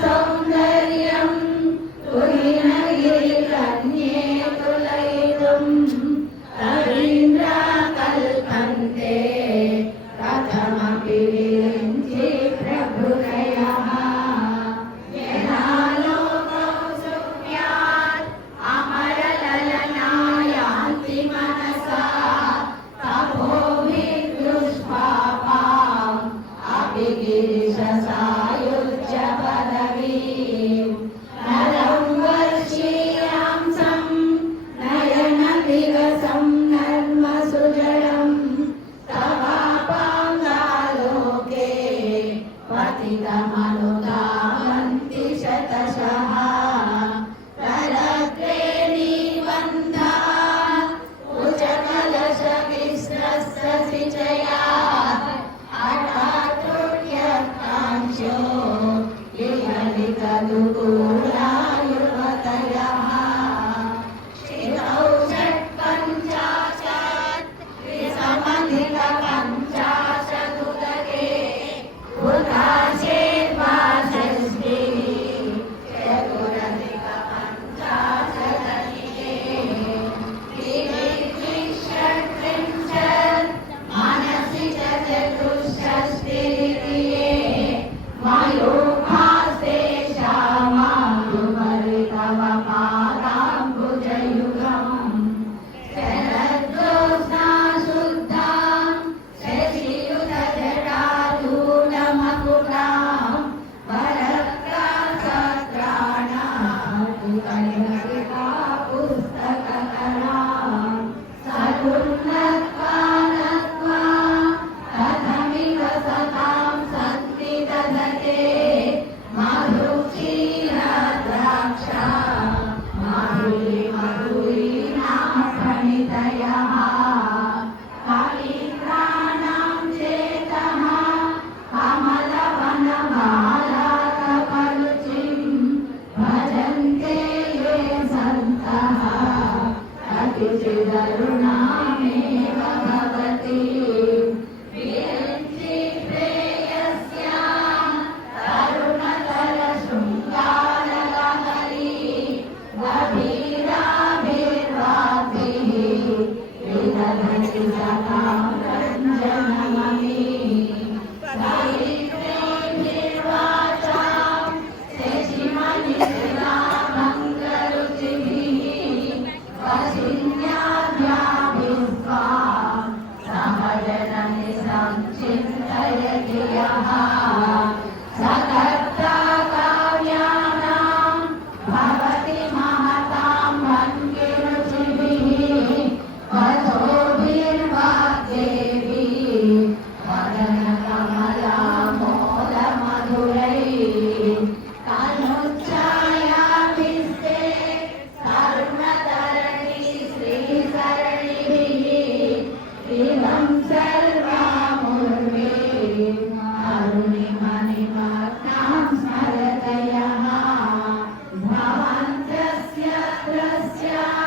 సౌందర్యం తుహినగిరి కన్యే తులైతం కల్పంతే शीर्षसायुज्य पदवीम् 아멘. गरुणामेव भवति यमः सदा 할렐루야.